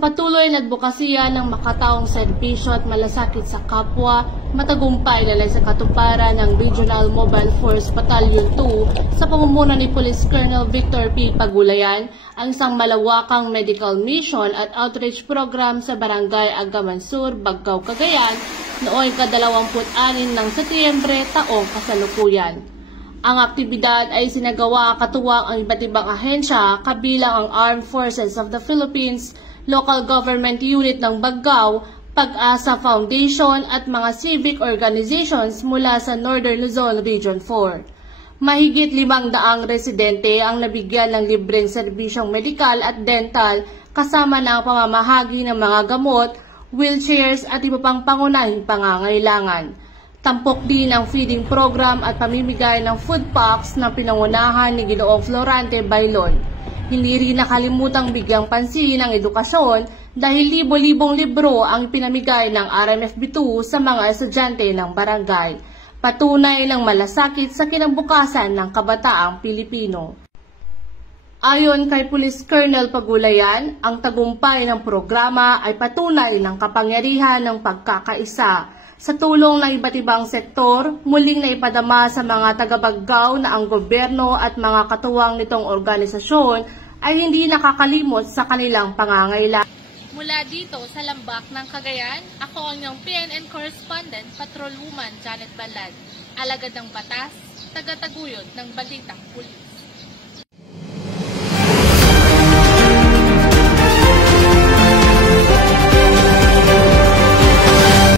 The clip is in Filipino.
patuloy na advokasya ng makataong serbisyo at malasakit sa kapwa, matagumpay na sa katuparan ng Regional Mobile Force Battalion 2 sa pamumuno ni Police Colonel Victor P. Pagulayan ang isang malawakang medical mission at outreach program sa Barangay Agaman Sur, Bagcao, Cagayan noong ika-26 ng Setyembre taong kasalukuyan. Ang aktibidad ay sinagawa katuwang ang iba't ibang ahensya kabilang ang Armed Forces of the Philippines, Local Government Unit ng Bagcao, Pag-asa Foundation at mga civic organizations mula sa Northern Luzon Region 4. Mahigit 500 residente ang nabigyan ng libreng serbisyong medikal at dental kasama ng pamamahagi ng mga gamot, wheelchairs at iba pang pangunahing pangangailangan. Tampok din ang feeding program at pamimigay ng food packs na pinangunahan ni Ginoong Florante Bailon. Hindi rin nakalimutang bigyang pansin ang edukasyon dahil libo-libong libro ang pinamigay ng RMFB2 sa mga estudyante ng barangay. Patunay ng malasakit sa kinabukasan ng kabataang Pilipino. Ayon kay Police Colonel Pagulayan, ang tagumpay ng programa ay patunay ng kapangyarihan ng pagkakaisa. Sa tulong ng iba't ibang sektor, muling naipadama sa mga taga-Bagcao na ang gobyerno at mga katuwang nitong organisasyon ay hindi nakakalimot sa kanilang pangangailangan. Mula dito sa Lambak ng Cagayan, ako ang iyong PNN correspondent, Patrolwoman Janet Balad, alagad ng batas, taga-taguyod ng Balitang Pulis.